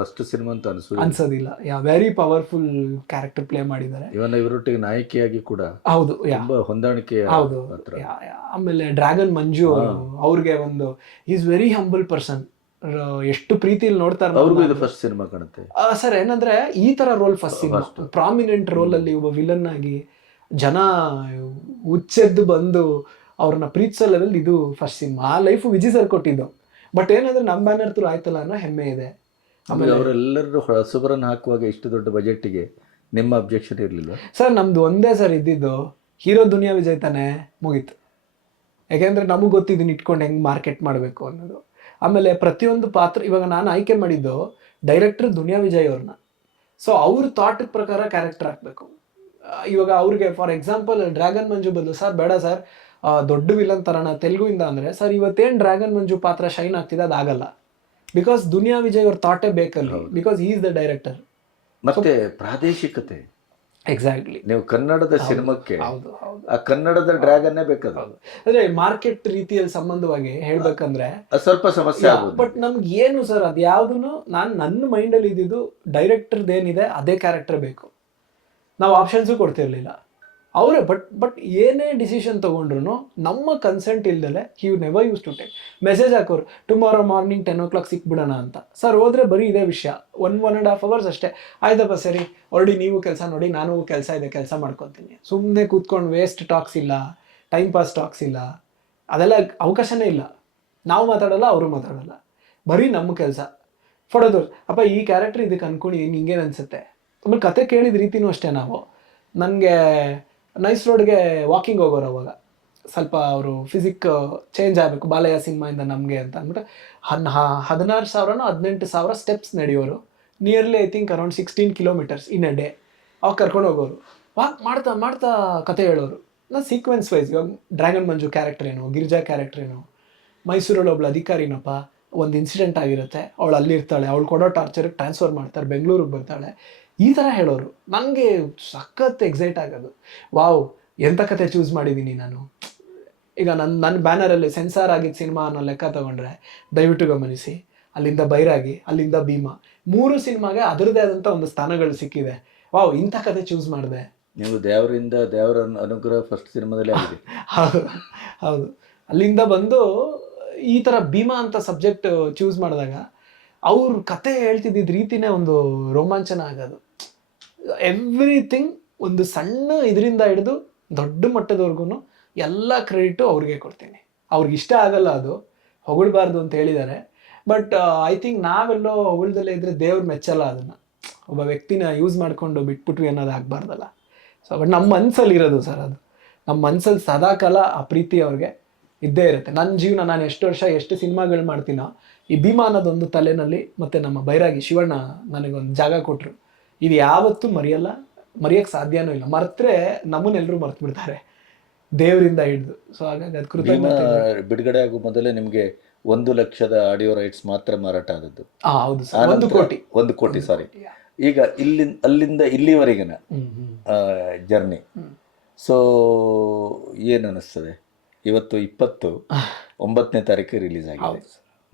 ಫಸ್ಟ್ ಸಿನಿಮಾ ಅಂತ ಅನಿಸು ಅನ್ಸೋದಿಲ್ಲ. Yeah very powerful character play ಮಾಡಿದ್ದಾರೆ. ಇವನ್ ಇವರೊಟ್ಟಿಗೆ ನಾಯಕಿಯಾಗಿ ಕೂಡ ಹೌದು ತುಂಬಾ ಹೊಂದಾಣಿಕೆ ಹೌದು. ಆಮೇಲೆ ಡ್ರ್ಯಾಗನ್ ಮಂಜು ಅವರು ಅವ್ರಿಗೆ ಒಂದು ಈಸ್ ವೆರಿ ಹಂಬಲ್ ಪರ್ಸನ್ ಎಷ್ಟು ಪ್ರೀತಿಲಿ ನೋಡ್ತಾರೆ ಅವ್ರಿಗೂ ಇದು ಫಸ್ಟ್ ಸಿನಿಮಾ ಕಾಣುತ್ತೆ. ಸರ್ ಏನಂದ್ರೆ ಈ ತರ role first cinema. Prominent role ಅಲ್ಲಿ ಒಬ್ಬ ವಿಲನ್ ಆಗಿ ಜನ ಹುಚ್ಚೆದ್ದು ಬಂದು ಅವ್ರನ್ನ ಪ್ರೀತಿಸೋ ಲೆವೆಲ್ ಇದು ಫಸ್ಟ್ ಸಿನಿಮಾ ಆ ಲೈಫ್ ವಿಜಯ್ ಸರ್ ಕೊಟ್ಟಿದ್ದು. ಬಟ್ ಏನಂದ್ರೆ ನಮ್ಮ ಬ್ಯಾನರ್ ತ್ರೂ ಆಯ್ತಲ್ಲ ಅನ್ನೋ ಹೆಮ್ಮೆ ಇದೆ. ಆಮೇಲೆ ಅವರೆಲ್ಲರೂ ಹೊಸಬರನ್ನು ಹಾಕುವಾಗ ಇಷ್ಟು ದೊಡ್ಡ ಬಜೆಟ್ಗೆ ನಿಮ್ಮ ಅಬ್ಜೆಕ್ಷನ್ ಇರಲಿಲ್ಲ ಸರ್ ನಮ್ದು ಒಂದೇ ಸರ್ ಇದ್ದಿದ್ದು ಹೀರೋ ದುನಿಯಾ ವಿಜಯ್ ತಾನೇ ಮುಗೀತು. ಯಾಕೆಂದ್ರೆ ನಮಗೆ ಗೊತ್ತಿದ್ದೀನಿ ಇಟ್ಕೊಂಡು ಹೆಂಗೆ ಮಾರ್ಕೆಟ್ ಮಾಡಬೇಕು ಅನ್ನೋದು. ಆಮೇಲೆ ಪ್ರತಿಯೊಂದು ಪಾತ್ರ ಇವಾಗ ನಾನು ಆಯ್ಕೆ ಮಾಡಿದ್ದು ಡೈರೆಕ್ಟರ್ ದುನಿಯಾ ವಿಜಯ್ ಅವ್ರನ್ನ. ಸೊ ಅವ್ರ ಥಾಟ್ ಪ್ರಕಾರ ಕ್ಯಾರೆಕ್ಟರ್ ಹಾಕಬೇಕು. ಇವಾಗ ಅವ್ರಿಗೆ ಫಾರ್ ಎಕ್ಸಾಂಪಲ್ ಡ್ರ್ಯಾಗನ್ ಮಂಜು ಬದಲು ಸರ್ ಬೇಡ ಸರ್. ದೊಡ್ಡ ವಿಲನ್ ತರೋಣ ಇಂದ ಅಂದರೆ ಸರ್ ಇವತ್ತೇನು ಡ್ರ್ಯಾಗನ್ ಮಂಜು ಪಾತ್ರ ಶೈನ್ ಆಗ್ತಿದೆ ಅದಾಗಲ್ಲ. ಬಿಕಾಸ್ ದುನಿಯಾ ವಿಜಯ್ ಅವ್ರ ಥಾಟೇ ಬೇಕಲ್ಲ. ಬಿಕಾಸ್ ಈಸ್ ದ ಡೈರೆಕ್ಟರ್ ಮತ್ತೆ ಪ್ರಾದೇಶಿಕತೆ. ಎಕ್ಸಾಕ್ಟ್ಲಿ ನೀವು ಕನ್ನಡದ ಸಿನಿಮಾಕ್ಕೆ ಆ ಕನ್ನಡದ ಡ್ರ್ಯಾಗನ್ನೇ ಬೇಕದು. ಅಂದ್ರೆ ಮಾರ್ಕೆಟ್ ರೀತಿಯಲ್ಲಿ ಸಂಬಂಧವಾಗಿ ಹೇಳ್ಬೇಕಂದ್ರೆ ಸ್ವಲ್ಪ ಸಮಸ್ಯೆ ಬಟ್ ನಮ್ಗೆ ಏನು ಸರ್ ಅದು ಯಾವ್ದು ನಾನು ನನ್ನ ಮೈಂಡಲ್ಲಿ ಇದ್ದಿದ್ದು ಡೈರೆಕ್ಟರ್ದು ಏನಿದೆ ಅದೇ ಕ್ಯಾರೆಕ್ಟರ್ ಬೇಕು. ನಾವು ಆಪ್ಷನ್ಸು ಕೊಡ್ತಿರ್ಲಿಲ್ಲ. ಅವರೇ ಬಟ್ ಬಟ್ ಏನೇ ಡಿಸಿಷನ್ ತೊಗೊಂಡ್ರು ನಮ್ಮ consent ಇಲ್ದಲೆ you never use to take message ಹಾಕೋರು tomorrow morning ten o'clock ಸಿಕ್ಬಿಡೋಣ ಅಂತ. ಸರ್ ಹೋದರೆ ಬರೀ ಇದೇ ವಿಷಯ. One one and half hours ಅಷ್ಟೇ. ಆಯ್ತಪ್ಪ ಸರಿ, ಹೊರಡಿ ನೀವು ಕೆಲಸ ನೋಡಿ, ನಾನು ಕೆಲಸ ಇದೆ, ಕೆಲಸ ಮಾಡ್ಕೊತೀನಿ. ಸುಮ್ಮನೆ ಕೂತ್ಕೊಂಡು ವೇಸ್ಟ್ ಟಾಕ್ಸ್ ಇಲ್ಲ ಟೈಮ್ ಪಾಸ್ ಟಾಕ್ಸ್ ಇಲ್ಲ. ಅದೆಲ್ಲ ಅವಕಾಶನೇ ಇಲ್ಲ. ನಾವು ಮಾತಾಡಲ್ಲ, ಅವರು ಮಾತಾಡಲ್ಲ. ಬರೀ ನಮ್ಮ ಕೆಲಸ. ಫೋಟೋ ಅಪ್ಪ, ಈ ಕ್ಯಾರೆಕ್ಟರ್ ಇದಕ್ಕೆ ಅನ್ಕೊಂಡು ಹಿಂಗೇನು ಅನಿಸುತ್ತೆ? ಆಮೇಲೆ ಕತೆ ಕೇಳಿದ ರೀತಿನೂ ಅಷ್ಟೇ ನಾವು. ನನಗೆ ನೈಸ್ ರೋಡ್ಗೆ ವಾಕಿಂಗ್ ಹೋಗೋರು ಅವಾಗ. ಸ್ವಲ್ಪ ಅವರು ಫಿಸಿಕ್ ಚೇಂಜ್ ಆಗಬೇಕು, ಬಾಲಯ್ಯ ಸಿನಿಮಾಯಿಂದ ನಮಗೆ ಅಂತ ಅಂದ್ಬಿಟ್ಟು ಹನ್ ಹದಿನಾರು ಸಾವಿರನೋ ಹದಿನೆಂಟು ಸಾವಿರ steps ನಡೆಯೋರು. Nearly I think around sixteen kilometres in a day ಅವಾಗ ಕರ್ಕೊಂಡು ಹೋಗೋರು. ವಾಕ್ ಮಾಡ್ತಾ ಮಾಡ್ತಾ ಕತೆ ಹೇಳೋರು. ನಾನು ಸೀಕ್ವೆನ್ಸ್ ವೈಸ್ ಇವಾಗ ಡ್ರ್ಯಾಗನ್ ಮಂಜು ಕ್ಯಾರೆಕ್ಟರ್ ಏನು ಗಿರಿಜಾ ಕ್ಯಾರೆಕ್ಟರ್ ಏನು ಮೈಸೂರಲ್ಲಿ ಒಬ್ಳು ಅಧಿಕಾರಿನಪ್ಪ, ಒಂದು ಇನ್ಸಿಡೆಂಟ್ ಆಗಿರುತ್ತೆ. ಅವಳು ಅಲ್ಲಿರ್ತಾಳೆ, ಅವಳು ಕೊಡೋ ಟಾರ್ಚರ್ಗೆ ಟ್ರಾನ್ಸ್ಫರ್ ಮಾಡ್ತಾರೆ, ಬೆಂಗಳೂರಿಗೆ ಬರ್ತಾಳೆ. ಈ ಥರ ಹೇಳೋರು. ನನಗೆ ಸಖತ್ ಎಕ್ಸೈಟ್ ಆಗೋದು. ವಾವ್ ಎಂಥ ಕತೆ ಚೂಸ್ ಮಾಡಿದ್ದೀನಿ ನಾನು? ಈಗ ನನ್ನ ನನ್ನ ಬ್ಯಾನರಲ್ಲಿ ಸೆನ್ಸಾರ್ ಆಗಿದ್ದ ಸಿನಿಮಾ ಅನ್ನೋ ಲೆಕ್ಕ ತಗೊಂಡ್ರೆ ದಯವಿಟ್ಟು ಗಮನಿಸಿ. ಅಲ್ಲಿಂದ ಬೈರಾಗಿ ಅಲ್ಲಿಂದ ಭೀಮಾ. ಮೂರು ಸಿನಿಮಾಗೆ ಅದರದೇ ಆದಂಥ ಒಂದು ಸ್ಥಾನಗಳು ಸಿಕ್ಕಿದೆ. ವಾವ್ ಇಂಥ ಕತೆ ಚೂಸ್ ಮಾಡಿದೆ. ನೀವು ದೇವರಿಂದ ದೇವರ ಅನುಗ್ರಹ ಫಸ್ಟ್ ಸಿನಿಮಾದಲ್ಲಿ ಆಗಿದೆ. (laughs) ಹೌದು ಹೌದು. ಅಲ್ಲಿಂದ ಬಂದು ಈ ಥರ ಭೀಮಾ ಅಂತ ಸಬ್ಜೆಕ್ಟ್ ಚೂಸ್ ಮಾಡಿದಾಗ ಅವ್ರ ಕತೆ ಹೇಳ್ತಿದ್ದಿದ್ದ ರೀತಿನೇ ಒಂದು ರೋಮಾಂಚನ ಆಗೋದು. ಎವ್ರಿಥಿಂಗ್ ಒಂದು ಸಣ್ಣ ಇದರಿಂದ ಹಿಡಿದು ದೊಡ್ಡ ಮಟ್ಟದವರೆಗೂ ಎಲ್ಲ ಕ್ರೆಡಿಟು ಅವ್ರಿಗೆ ಕೊಡ್ತೀನಿ. ಅವ್ರಿಗೆ ಇಷ್ಟ ಆಗಲ್ಲ ಅದು, ಹೊಗಳ್ಬಾರ್ದು ಅಂತ ಹೇಳಿದ್ದಾರೆ ಬಟ್ ಐ ಥಿಂಕ್ ನಾವೆಲ್ಲೋ ಹೊಗಳ್ದಲ್ಲೇ ಇದ್ರೆ ದೇವ್ರು ಮೆಚ್ಚಲ್ಲ ಅದನ್ನು. ಒಬ್ಬ ವ್ಯಕ್ತಿನ ಯೂಸ್ ಮಾಡಿಕೊಂಡು ಬಿಟ್ಬಿಟ್ವಿ ಅನ್ನೋದು ಆಗಬಾರ್ದಲ್ಲ. ಸೊ ಬಟ್ ನಮ್ಮ ಮನಸ್ಸಲ್ಲಿ ಇರೋದು ಸರ್ ಅದು. ನಮ್ಮ ಮನ್ಸಲ್ಲಿ ಸದಾಕಾಲ ಆ ಪ್ರೀತಿ ಅವ್ರಿಗೆ ಇದ್ದೇ ಇರುತ್ತೆ. ನನ್ನ ಜೀವನ ನಾನು ಎಷ್ಟು ವರ್ಷ ಎಷ್ಟು ಸಿನಿಮಾಗಳು ಮಾಡ್ತೀನೋ, ಈ ಭೀಮಾ ಅನ್ನೋದೊಂದು ತಲೆನಲ್ಲಿ ಮತ್ತು ನಮ್ಮ ಬೈರಾಗಿ ಶಿವಣ್ಣ ನನಗೊಂದು ಜಾಗ ಕೊಟ್ಟರು ಇದು ಯಾವತ್ತೂ ಮರೆಯಲ್ಲ ಮರೆಯೋಕ್ಕೆ ಸಾಧ್ಯನೂ ಇಲ್ಲ. ಮರೆತ್ರೆ ನಮ್ಮನ್ನೆಲ್ಲರೂ ಮರ್ತು ಬಿಡ್ತಾರೆ ದೇವರಿಂದ ಹಿಡಿದು. ಸೊ ಹಾಗಾಗಿ ಅದು ಕೃತಜ್ಞತೆ ಬಿಡುಗಡೆ ಆಗೋ ಮೊದಲೇ ನಿಮಗೆ ಒಂದು ಲಕ್ಷದ ಆಡಿಯೋ ರೈಟ್ಸ್ ಮಾತ್ರ ಮಾರಾಟ ಆದದ್ದು. ಹೌದು ಸರ್. ಒಂದು ಕೋಟಿ. ಒಂದು ಕೋಟಿ ಸಾರಿ ಈಗ ಇಲ್ಲಿ ಅಲ್ಲಿಂದ ಇಲ್ಲಿವರೆಗಿನ ಜರ್ನಿ. ಸೊ ಏನು ಅನಿಸ್ತದೆ? ಇವತ್ತು ಇಪ್ಪತ್ತು ಒಂಬತ್ತನೇ ತಾರೀಕು ರಿಲೀಸ್ ಆಗಿದೆ.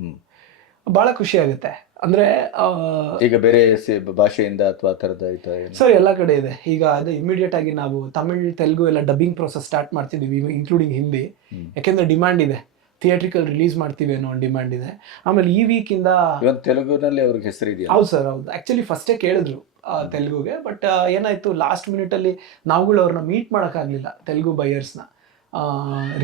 ಹ್ಞೂ ಹ್ಮ್. ಭಾಳ ಖುಷಿ ಆಗುತ್ತೆ. ಅಂದರೆ ಈಗ ಬೇರೆ ಭಾಷೆಯಿಂದ ಅಥವಾ ಥರದ ಸರ್ ಎಲ್ಲ ಕಡೆ ಇದೆ. ಈಗ ಅದೇ ಇಮಿಡಿಯೇಟ್ ಆಗಿ ನಾವು ತಮಿಳ್ ತೆಲುಗು ಎಲ್ಲ ಡಬ್ಬಿಂಗ್ ಪ್ರೋಸೆಸ್ ಸ್ಟಾರ್ಟ್ ಮಾಡ್ತಿದ್ದೀವಿ ಇನ್ಕ್ಲೂಡಿಂಗ್ ಹಿಂದಿ. ಯಾಕೆಂದ್ರೆ ಡಿಮ್ಯಾಂಡ್ ಇದೆ. ಥಿಯೇಟ್ರಿಕಲ್ ರಿಲೀಸ್ ಮಾಡ್ತೀವಿ ಅನ್ನೋ ಒಂದು ಡಿಮ್ಯಾಂಡ್ ಇದೆ. ಆಮೇಲೆ ಈ ವೀಕಿಂದ ತೆಲುಗುನಲ್ಲಿ ಅವ್ರಿಗೆ ಹೆಸರಿದೆಯಾ ಹೌದು ಸರ್ ಹೌದು. ಆ್ಯಕ್ಚುಲಿ ಫಸ್ಟೇ ಕೇಳಿದ್ರು ತೆಲುಗುಗೆ ಬಟ್ ಏನಾಯ್ತು ಲಾಸ್ಟ್ ಮಿನಿಟಲ್ಲಿ ನಾವುಗಳು ಅವ್ರನ್ನ ಮೀಟ್ ಮಾಡೋಕ್ಕಾಗಲಿಲ್ಲ ತೆಲುಗು ಬೈಯರ್ಸ್ನ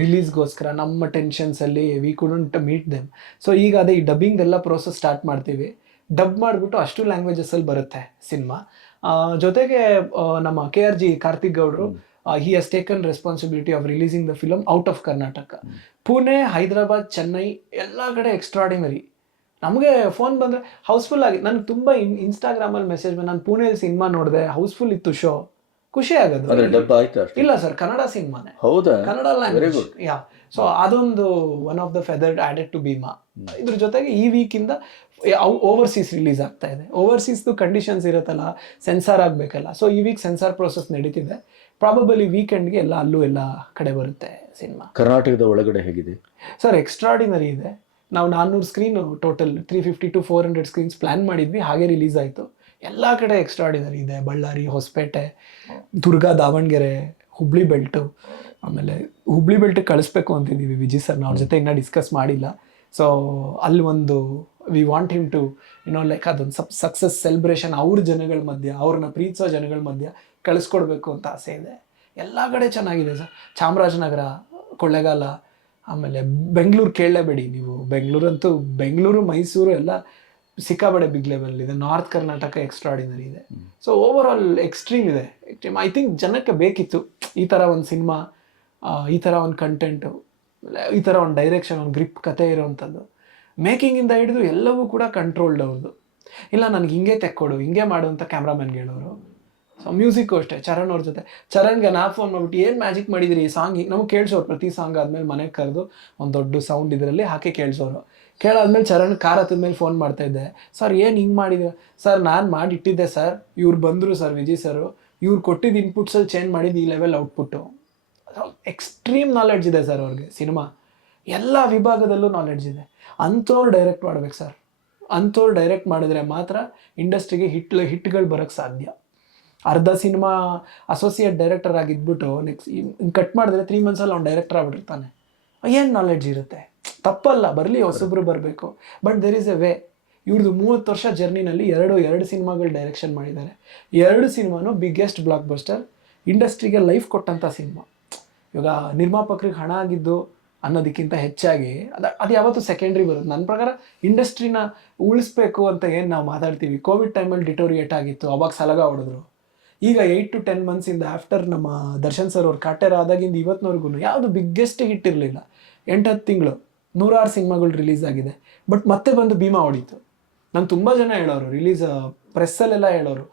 ರಿಲೀಸ್ಗೋಸ್ಕರ ನಮ್ಮ ಟೆನ್ಷನ್ಸಲ್ಲಿ we couldn't meet them so ಈಗ ಅದೇ ಈ ಡಬ್ಬಿಂಗ್ ಎಲ್ಲ ಪ್ರೋಸೆಸ್ ಸ್ಟಾರ್ಟ್ ಮಾಡ್ತೀವಿ. ಡಬ್ ಮಾಡಿಬಿಟ್ಟು ಅಷ್ಟು ಲ್ಯಾಂಗ್ವೇಜಸ್ಸಲ್ಲಿ ಬರುತ್ತೆ ಸಿನಿಮಾ. ಜೊತೆಗೆ ನಮ್ಮ ಕೆ ಆರ್ ಜಿ ಕಾರ್ತಿಕ್ ಗೌಡ್ರು he has taken responsibility of releasing the film out of Karnataka Pune Hyderabad Chennai ಎಲ್ಲ ಕಡೆ ಎಕ್ಸ್ಟ್ರಾಡಿನರಿ ನಮಗೆ ಫೋನ್ ಬಂದರೆ ಹೌಸ್ಫುಲ್ ಆಗಿ ನನಗೆ ತುಂಬ ಇನ್ ಇನ್ಸ್ಟಾಗ್ರಾಮಲ್ಲಿ ಮೆಸೇಜ್ ನಾನು ಪುಣೆಯಲ್ಲಿ ಸಿನಿಮಾ ನೋಡಿದೆ ಹೌಸ್ಫುಲ್ ಇತ್ತು ಶೋ ಖುಷಿ ಆಗೋದು. ಆಯ್ತು ಇಲ್ಲ ಸರ್ ಕನ್ನಡ ಸಿನಿಮಾನೇ. ಹೌದಾ? ಕನ್ನಡ ಲ್ಯಾಂಗ್ವೇಜ್ ಯಾ ಸೊ ಅದೊಂದು one of the feathered added to Bhima ಇದ್ರ ಜೊತೆಗೆ ಈ ವೀಕಿಂದ ಓವರ್ಸೀಸ್ ರಿಲೀಸ್ ಆಗ್ತಾ ಇದೆ. ಓವರ್ಸೀಸ್ದು ಕಂಡೀಷನ್ಸ್ ಇರುತ್ತಲ್ಲ ಸೆನ್ಸಾರ್ ಆಗಬೇಕಲ್ಲ. ಸೊ ಈ ವೀಕ್ ಸೆನ್ಸಾರ್ ಪ್ರೋಸೆಸ್ ನಡೀತಿದೆ. ಪ್ರಾಬಬಲಿ ವೀಕೆಂಡ್ಗೆ ಎಲ್ಲ ಅಲ್ಲೂ ಎಲ್ಲ ಕಡೆ ಬರುತ್ತೆ ಸಿನಿಮಾ. ಕರ್ನಾಟಕದ ಒಳಗಡೆ ಹೇಗಿದೆ? ಸರ್ ಎಕ್ಸ್ಟ್ರಾಡಿನರಿ ಇದೆ. ನಾವು ನಾನ್ನೂರು screen total three fifty to four hundred screens plan ಮಾಡಿದ್ವಿ ಹಾಗೆ ರಿಲೀಸ್ ಆಯಿತು. ಎಲ್ಲ ಕಡೆ ಎಕ್ಸ್ಟ್ರಾಡಿನರಿ ಇದೆ. ಬಳ್ಳಾರಿ, ಹೊಸಪೇಟೆ, ದುರ್ಗ, ದಾವಣಗೆರೆ, ಹುಬ್ಳಿ ಬೆಲ್ಟು ಆಮೇಲೆ ಹುಬ್ಳಿ ಬೆಲ್ಟ್ ಕಳಿಸ್ಬೇಕು ಅಂತಿದ್ದೀವಿ ವಿಜಿ ಸರ್ ಅವ್ರ ಜೊತೆ ಇನ್ನೂ ಡಿಸ್ಕಸ್ ಮಾಡಿಲ್ಲ. ಸೊ ಅಲ್ಲಿ ಒಂದು we want him to you know like ಅದೊಂದು ಸಬ್ ಸಕ್ಸಸ್ ಸೆಲೆಬ್ರೇಷನ್ ಅವ್ರ ಜನಗಳ ಮಧ್ಯ, ಅವ್ರನ್ನ ಪ್ರೀತಿಸೋ ಜನಗಳ ಮಧ್ಯ ಕಳಿಸ್ಕೊಡ್ಬೇಕು ಅಂತ ಆಸೆ ಇದೆ. ಎಲ್ಲ ಕಡೆ ಚೆನ್ನಾಗಿದೆ ಸರ್. ಚಾಮರಾಜನಗರ, ಕೊಳ್ಳೆಗಾಲ, ಆಮೇಲೆ ಬೆಂಗಳೂರು ಕೇಳಲೇಬೇಡಿ ನೀವು. ಬೆಂಗಳೂರಂತೂ ಬೆಂಗಳೂರು, ಮೈಸೂರು ಎಲ್ಲ ಸಿಕ್ಕಾಬಡೆ ಬಿಗ್ ಲೆವೆಲ್ ಇದೆ. ನಾರ್ತ್ ಕರ್ನಾಟಕ ಎಕ್ಸ್ಟ್ರಾಡಿನರಿ ಇದೆ. ಸೊ ಓವರ್ ಆಲ್ ಎಕ್ಸ್ಟ್ರೀಮ್ ಇದೆ. ಎಕ್ಸ್ಟ್ರೀಮ್ ಐ ಥಿಂಕ್ ಜನಕ್ಕೆ ಬೇಕಿತ್ತು ಈ ಥರ ಒಂದು ಸಿನಿಮಾ ಈ ಥರ ಒಂದು ಕಂಟೆಂಟು ಈ ಥರ ಒಂದು ಡೈರೆಕ್ಷನ್ ಒಂದು ಗ್ರಿಪ್ ಕತೆ ಇರೋವಂಥದ್ದು ಮೇಕಿಂಗಿಂದ ಹಿಡಿದು ಎಲ್ಲವೂ ಕೂಡ ಕಂಟ್ರೋಲ್ಡ್ ಅವ್ರದ್ದು ಇಲ್ಲ ನನಗೆ ಹಿಂಗೆ ತೆಕ್ಕೊಡು ಹಿಂಗೆ ಮಾಡು ಅಂತ ಕ್ಯಾಮ್ರಾಮನ್ಗೆ ಹೇಳೋರು. ಸೊ ಮ್ಯೂಸಿಕ್ಕು ಅಷ್ಟೇ, ಚರಣ್ ಅವ್ರ ಜೊತೆ. ಚರಣ್ಗೆ ನಾ ಫೋನ್ ಮಾಡ್ಬಿಟ್ಟು, ಏನು ಮ್ಯಾಜಿಕ್ ಮಾಡಿದಿರಿ ಈ ಸಾಂಗ್ ನಮಗೆ ಕೇಳಿಸೋರು ಪ್ರತಿ ಸಾಂಗ್ ಆದಮೇಲೆ ಮನೆಗೆ ಕರೆದು ಒಂದು ದೊಡ್ಡ ಸೌಂಡ್ ಇದರಲ್ಲಿ ಹಾಕಿ ಕೇಳಿಸೋರು. ಕೇಳಾದ್ಮೇಲೆ ಚರಣ್ ಕಾರ್ ಹತ್ತಿದ್ಮೇಲೆ ಮೇಲೆ ಫೋನ್ ಮಾಡ್ತಾ ಇದ್ದೆ. ಸರ್, ಏನು ಹಿಂಗೆ ಮಾಡಿದ ಸರ್, ನಾನು ಮಾಡಿಟ್ಟಿದ್ದೆ, ಸರ್. ಇವ್ರು ಬಂದರು, ಸರ್ ವಿಜಯ್ ಸರು. ಇವ್ರು ಕೊಟ್ಟಿದ್ದ ಇನ್ಪುಟ್ಸಲ್ಲಿ ಚೇಂಜ್ ಮಾಡಿದ್ದು ಈ ಲೆವೆಲ್ ಔಟ್ಪುಟ್ಟು ಎಕ್ಸ್ಟ್ರೀಮ್ ನಾಲೆಡ್ಜ್ ಇದೆ ಸರ್ ಅವ್ರಿಗೆ, ಸಿನಿಮಾ. ಎಲ್ಲ ವಿಭಾಗದಲ್ಲೂ ನಾಲೆಡ್ಜ್ ಇದೆ. ಅಂಥವ್ರು ಡೈರೆಕ್ಟ್ ಮಾಡ್ಬೇಕು ಸರ್. ಅಂಥವ್ರು ಡೈರೆಕ್ಟ್ ಮಾಡಿದ್ರೆ ಮಾತ್ರ ಇಂಡಸ್ಟ್ರಿಗೆ ಹಿಟ್, ಹಿಟ್ಗಳು ಬರೋಕ್ಕೆ ಸಾಧ್ಯ. ಅರ್ಧ ಸಿನಿಮಾ ಅಸೋಸಿಯೇಟ್ ಡೈರೆಕ್ಟರ್ ಆಗಿದ್ಬಿಟ್ಟು ನೆಕ್ಸ್ಟ್ ಕಟ್ ಮಾಡಿದ್ರೆ ತ್ರೀ ಮಂತ್ಸಲ್ಲಿ ಅವ್ನು ಡೈರೆಕ್ಟರ್ ಆಗಿಬಿಟ್ಟಿರ್ತಾನೆ. ಏನು ನಾಲೆಡ್ಜ್ ಇರುತ್ತೆ? ತಪ್ಪಲ್ಲ, ಬರಲಿ, ಹೊಸಬ್ರು ಬರಬೇಕು. But there is a way ಇವ್ರದ್ದು ಮೂವತ್ತು ವರ್ಷ ಜರ್ನಿನಲ್ಲಿ ಎರಡು ಎರಡು ಸಿನಿಮಾಗಳು ಡೈರೆಕ್ಷನ್ ಮಾಡಿದ್ದಾರೆ. ಎರಡು ಸಿನಿಮಾನು ಬಿಗ್ಗೆಸ್ಟ್ ಬ್ಲಾಕ್ ಬಸ್ಟರ್ ಇಂಡಸ್ಟ್ರಿಗೆ ಲೈಫ್ ಕೊಟ್ಟಂಥ ಸಿನಿಮಾ. ಇವಾಗ ನಿರ್ಮಾಪಕರಿಗೆ ಹಣ ಆಗಿದ್ದು ಅನ್ನೋದಕ್ಕಿಂತ ಹೆಚ್ಚಾಗಿ ಅದು ಅದು ಯಾವತ್ತೂ ಸೆಕೆಂಡ್ರಿ ಬರುತ್ತೆ ನನ್ನ ಪ್ರಕಾರ ಇಂಡಸ್ಟ್ರಿನ ಉಳಿಸ್ಬೇಕು ಅಂತ ಏನು ನಾವು ಮಾತಾಡ್ತೀವಿ. ಕೋವಿಡ್ ಟೈಮಲ್ಲಿ ಡಿಟೋರಿಯೇಟ್ ಆಗಿತ್ತು. ಅವಾಗ ಸಲಗ ಹೊಡೆದ್ರು. ಈಗ ಏಯ್ಟ್ ಟು ಟೆನ್ ಇಂದ ಆಫ್ಟರ್ ನಮ್ಮ ದರ್ಶನ್ ಸರ್ ಅವ್ರ ಕಾಟೇರ ಆದಾಗಿಂದ ಇವತ್ತಿನವರೆಗೂ ಯಾವುದು ಬಿಗ್ಗೆಸ್ಟ್ ಹಿಟ್ ಇರಲಿಲ್ಲ. ಎಂಟತ್ತು ತಿಂಗಳು ನೂರಾರು ಸಿನಿಮಾಗಳು ರಿಲೀಸ್ ಆಗಿದೆ. ಬಟ್ ಮತ್ತೆ ಬಂದು ಭೀಮಾ ಹೊಡೀತು. ನಾನು ತುಂಬ ಜನ ಹೇಳೋರು ರಿಲೀಸ್ ಪ್ರೆಸ್ಸಲ್ಲೆಲ್ಲ ಹೇಳೋರು.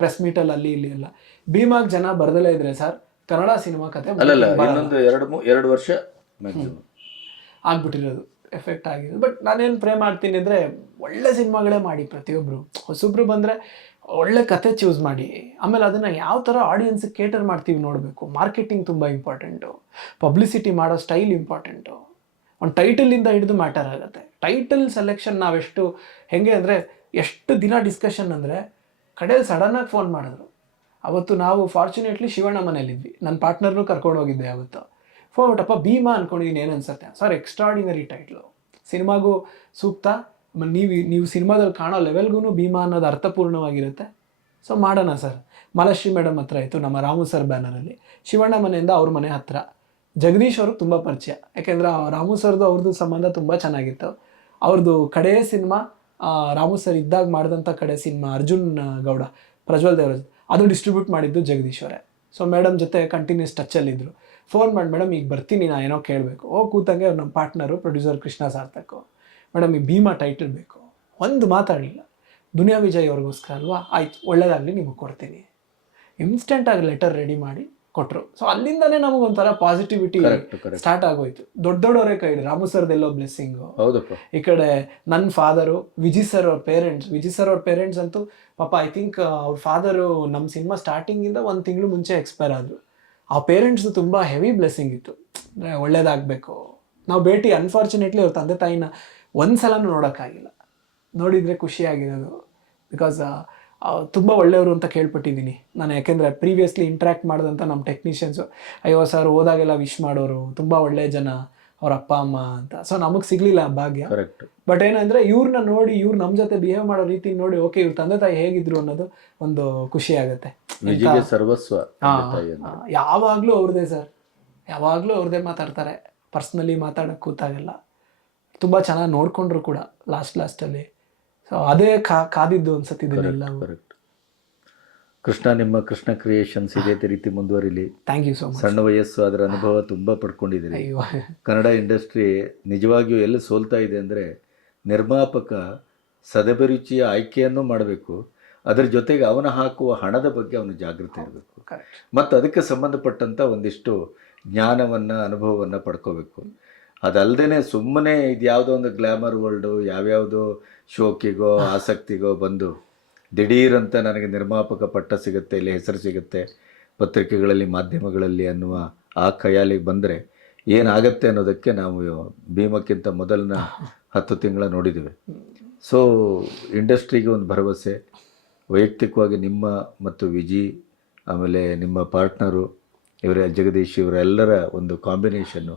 ಪ್ರೆಸ್ ಮೀಟಲ್ಲಿ ಅಲ್ಲಿ ಇಲ್ಲಿ ಎಲ್ಲ. ಭೀಮಾಗ್ ಜನ ಬರ್ದಲೇ ಇದ್ರೆ ಸರ್ ಕನ್ನಡ ಸಿನಿಮಾ ಕತೆ ಎರಡು ಎರಡು ವರ್ಷ ಆಗ್ಬಿಟ್ಟಿರೋದು ಎಫೆಕ್ಟ್ ಆಗಿರೋದು. ಬಟ್ ನಾನೇನು ಪ್ರೇ ಮಾಡ್ತೀನಿ ಅಂದರೆ ಒಳ್ಳೆ ಸಿನಿಮಾಗಳೇ ಮಾಡಿ ಪ್ರತಿಯೊಬ್ಬರು ಹೊಸಬ್ರು ಬಂದರೆ ಒಳ್ಳೆ ಕತೆ ಚೂಸ್ ಮಾಡಿ. ಆಮೇಲೆ ಅದನ್ನು ಯಾವ ಥರ ಆಡಿಯನ್ಸಿಗೆ ಕೇಟರ್ ಮಾಡ್ತೀವಿ ನೋಡಬೇಕು. ಮಾರ್ಕೆಟಿಂಗ್ ತುಂಬ ಇಂಪಾರ್ಟೆಂಟು ಪಬ್ಲಿಸಿಟಿ ಮಾಡೋ ಸ್ಟೈಲ್ ಇಂಪಾರ್ಟೆಂಟು ಒಂದು ಟೈಟಲಿಂದ ಹಿಡಿದು ಮ್ಯಾಟರ್ ಆಗುತ್ತೆ. ಟೈಟಲ್ ಸೆಲೆಕ್ಷನ್ ನಾವೆಷ್ಟು, ಹೆಂಗೆ ಅಂದರೆ ಎಷ್ಟು ದಿನ ಡಿಸ್ಕಷನ್ ಅಂದರೆ ಕಡೆಯಲ್ಲಿ ಸಡನ್ನಾಗಿ ಫೋನ್ ಮಾಡಿದ್ರು. ಅವತ್ತು ನಾವು ಫಾರ್ಚುನೇಟ್ಲಿ ಶಿವಣ್ಣ ಮನೇಲಿದ್ವಿ ನನ್ನ ಪಾರ್ಟ್ನರ್ನು ಕರ್ಕೊಂಡು ಹೋಗಿದ್ದೆ ಅವತ್ತು. ಫೋನ್ ಬಿಟ್ಟಪ್ಪ, ಭೀಮಾ ಅನ್ಕೊಂಡಿದ್ದೀನಿ ಏನು ಅನ್ಸುತ್ತೆ? ಸರ್ ಎಕ್ಸ್ಟ್ರಾಡಿನರಿ ಟೈಟ್ಲು ಸಿನಿಮಾಗೂ ಸೂಕ್ತ. ನೀವು ನೀವು ಸಿನಿಮಾದಲ್ಲಿ ಕಾಣೋ ಲೆವೆಲ್ಗೂ ಭೀಮಾ ಅನ್ನೋದು ಅರ್ಥಪೂರ್ಣವಾಗಿರುತ್ತೆ. ಸೊ ಮಾಡೋಣ ಸರ್ ಮಲಶ್ರೀ ಮೇಡಮ್ ಹತ್ರ ಆಯಿತು, ನಮ್ಮ ರಾಮು ಸರ್ ಬ್ಯಾನರಲ್ಲಿ ಶಿವಣ್ಣ ಮನೆಯಿಂದ ಅವ್ರ ಮನೆ ಹತ್ರ. ಜಗದೀಶ್ ಅವರು ತುಂಬ ಪರಿಚಯ. ಯಾಕೆಂದ್ರೆ ರಾಮು ಸರ್ದು ಅವ್ರದ್ದು ಸಂಬಂಧ ತುಂಬ ಚೆನ್ನಾಗಿತ್ತು. ಅವ್ರದ್ದು ಕಡೆ ಸಿನಿಮಾ ರಾಮು ಸರ್ ಇದ್ದಾಗ ಮಾಡಿದಂಥ ಕಡೆ ಸಿನಿಮಾ, ಅರ್ಜುನ್ ಗೌಡ, ಪ್ರಜ್ವಲ್ ದೇವರಾಜ್, ಅದು ಡಿಸ್ಟ್ರಿಬ್ಯೂಟ್ ಮಾಡಿದ್ದು ಜಗದೀಶ್ ಅವರೇ. ಸೊ ಮೇಡಮ್ ಜೊತೆ ಕಂಟಿನ್ಯೂಸ್ ಟಚಲ್ಲಿದ್ದರು ಫೋನ್ ಮಾಡಿ ಮೇಡಮ್ ಈಗ ಬರ್ತೀನಿ ನಾನು ಏನೋ ಕೇಳಬೇಕು. ಓ, ಕೂತಂಗೆ ಅವ್ರು ನಮ್ಮ partner producer Krishna Sarthak madam ಈ ಭೀಮಾ ಟೈಟಲ್ ಬೇಕು. ಒಂದು ಮಾತಾಡಲಿಲ್ಲ ದುನಿಯಾ ವಿಜಯ್ ಅವ್ರಿಗೋಸ್ಕರ ಅಲ್ವಾ? ಆಯ್ತು ಒಳ್ಳೇದಾಗಲಿ ನಿಮಗೆ ಕೊಡ್ತೀನಿ. ಇನ್ಸ್ಟೆಂಟಾಗಿ ಲೆಟರ್ ರೆಡಿ ಮಾಡಿ ಕೊಟ್ಟರು ಸೊ ಅಲ್ಲಿಂದನೇ ನಮಗೊಂಥರ ಪಾಸಿಟಿವಿಟಿ ಸ್ಟಾರ್ಟ್ ಆಗೋಯ್ತು. ದೊಡ್ಡ ದೊಡ್ಡವರೇ ಕೈ. ರಾಮು ಸರ್ದೆಲ್ಲೋ ಬ್ಲೆಸ್ಸಿಂಗು ಈ ಕಡೆ ನನ್ನ ಫಾದರು ವಿಜಿ ಸರ್ ಅವ್ರ ಪೇರೆಂಟ್ಸ್ ವಿಜಿ ಸರ್ ಅವ್ರ ಪೇರೆಂಟ್ಸ್ ಅಂತೂ ಪಾಪ ಐ ಥಿಂಕ್ ಅವ್ರ ಫಾದರು ನಮ್ಮ ಸಿನಿಮಾ ಸ್ಟಾರ್ಟಿಂಗಿಂದ ಒಂದು ತಿಂಗಳು ಮುಂಚೆ ಎಕ್ಸ್ಪೈರ್ ಆದರು. ಆ ಪೇರೆಂಟ್ಸ್ ತುಂಬ ಹೆವಿ ಬ್ಲೆಸ್ಸಿಂಗ್ ಇತ್ತು. ಅಂದರೆ ಒಳ್ಳೇದಾಗಬೇಕು. ನಾವು ಭೇಟಿ ಅನ್ಫಾರ್ಚುನೇಟ್ಲಿ ಅವ್ರ ತಂದೆ ತಾಯಿನ ಒಂದು ಸಲನೂ ನೋಡೋಕ್ಕಾಗಿಲ್ಲ. ನೋಡಿದರೆ ಖುಷಿಯಾಗಿರೋದು. ಬಿಕಾಸ್ ತುಂಬ ಒಳ್ಳೆಯವರು ಅಂತ ಕೇಳ್ಪಟ್ಟಿದ್ದೀನಿ. ನಾನು ಯಾಕೆಂದರೆ ಪ್ರೀವಿಯಸ್ಲಿ ಇಂಟ್ರ್ಯಾಕ್ಟ್ ಮಾಡಿದಂಥ ನಮ್ಮ ಟೆಕ್ನಿಷಿಯನ್ಸು ಅಯ್ಯೋ ಸರ್ ಹೋದಾಗೆಲ್ಲ ವಿಶ್ ಮಾಡೋರು. ತುಂಬ ಒಳ್ಳೆಯ ಜನ. ಅವ್ರ ಅಪ್ಪ ಅಮ್ಮ ಅಂತ. ಸೊ ನಮಗೆ ಸಿಗಲಿಲ್ಲ ಭಾಗ್ಯ. ಕರೆಕ್ಟ್ ಬಟ್ ಏನಂದ್ರೆ ಇವ್ರನ್ನ ನೋಡಿ ಇವ್ರು ನಮ್ಮ ಜೊತೆ ಬಿಹೇವ್ ಮಾಡೋ ರೀತಿ ನೋಡಿ ಓಕೆ ಇವ್ರ ತಂದೆ ತಾಯಿ ಹೇಗಿದ್ರು ಅನ್ನೋದು ಒಂದು ಖುಷಿ ಆಗುತ್ತೆ. ಸರ್ವಸ್ವ ಯಾವಾಗ್ಲೂ ಅವ್ರದೇ ಸರ್ ಯಾವಾಗಲೂ ಅವ್ರದೇ ಮಾತಾಡ್ತಾರೆ. ಪರ್ಸ್ನಲಿ ಮಾತಾಡೋಕೆ ಕೂತಾಗಲ್ಲ. ತುಂಬ ಚೆನ್ನಾಗಿ ನೋಡ್ಕೊಂಡ್ರು ಕೂಡ ಲಾಸ್ಟ್ ಲಾಸ್ಟಲ್ಲಿ ಸೊ ಅದೇ ಕಾ ಕಾದಿದ್ದು ಅನ್ಸತ್ತೆ ಇದನ್ನೆಲ್ಲ ಕರೆಕ್ಟ್ ಕೃಷ್ಣ ನಿಮ್ಮ ಕೃಷ್ಣ ಕ್ರಿಯೇಷನ್ಸ್ ಇದೇ ರೀತಿ ಮುಂದುವರಿಲಿ. ಥ್ಯಾಂಕ್ ಯು ಸೊ ಮಚ್ ಸಣ್ಣ ವಯಸ್ಸು ಅದರ ಅನುಭವ ತುಂಬ ಪಡ್ಕೊಂಡಿದ್ದೀರಿ. ಅಯ್ಯೋ. ಕನ್ನಡ ಇಂಡಸ್ಟ್ರಿ ನಿಜವಾಗಿಯೂ ಎಲ್ಲಿ ಸೋಲ್ತಾ ಇದೆ ಅಂದರೆ ನಿರ್ಮಾಪಕ ಸದಭಿರುಚಿಯ ಆಯ್ಕೆಯನ್ನು ಮಾಡಬೇಕು. ಅದರ ಜೊತೆಗೆ ಅವನು ಹಾಕುವ ಹಣದ ಬಗ್ಗೆ ಅವನು ಜಾಗೃತಿ ಇರಬೇಕು. ಮತ್ತು ಅದಕ್ಕೆ ಸಂಬಂಧಪಟ್ಟಂಥ ಒಂದಿಷ್ಟು ಜ್ಞಾನವನ್ನು, ಅನುಭವವನ್ನು ಪಡ್ಕೋಬೇಕು. ಅದಲ್ಲದೆ ಸುಮ್ಮನೆ ಇದು ಯಾವುದೋ ಒಂದು ಗ್ಲ್ಯಾಮರ್ ವರ್ಲ್ಡು ಯಾವ್ಯಾವುದೋ ಶೋಕಿಗೋ, ಆಸಕ್ತಿಗೋ ಬಂದು ದಿಢೀರಂತ ನನಗೆ ನಿರ್ಮಾಪಕ ಪಟ್ಟ ಸಿಗುತ್ತೆ, ಇಲ್ಲಿ ಹೆಸರು ಸಿಗುತ್ತೆ, ಪತ್ರಿಕೆಗಳಲ್ಲಿ, ಮಾಧ್ಯಮಗಳಲ್ಲಿ ಅನ್ನುವ ಆ ಖಯಾಲಿಗೆ ಬಂದರೆ ಏನಾಗತ್ತೆ ಅನ್ನೋದಕ್ಕೆ ನಾವು ಭೀಮಕ್ಕಿಂತ ಮೊದಲನ ಹತ್ತು ತಿಂಗಳ ನೋಡಿದ್ದೀವಿ ಸೊ ಇಂಡಸ್ಟ್ರಿಗೆ ಒಂದು ಭರವಸೆ, ವೈಯಕ್ತಿಕವಾಗಿ ನಿಮ್ಮ ಮತ್ತು ವಿಜಿ, ಆಮೇಲೆ ನಿಮ್ಮ ಪಾರ್ಟ್ನರು ಇವರ ಜಗದೀಶ್ ಇವರೆಲ್ಲರ ಒಂದು ಕಾಂಬಿನೇಷನ್ನು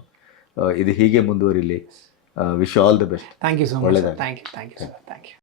ಇದು ಹೀಗೆ ಮುಂದುವರಿಲಿ. Wish all the best thank you so much. Thank you thank you sir thank you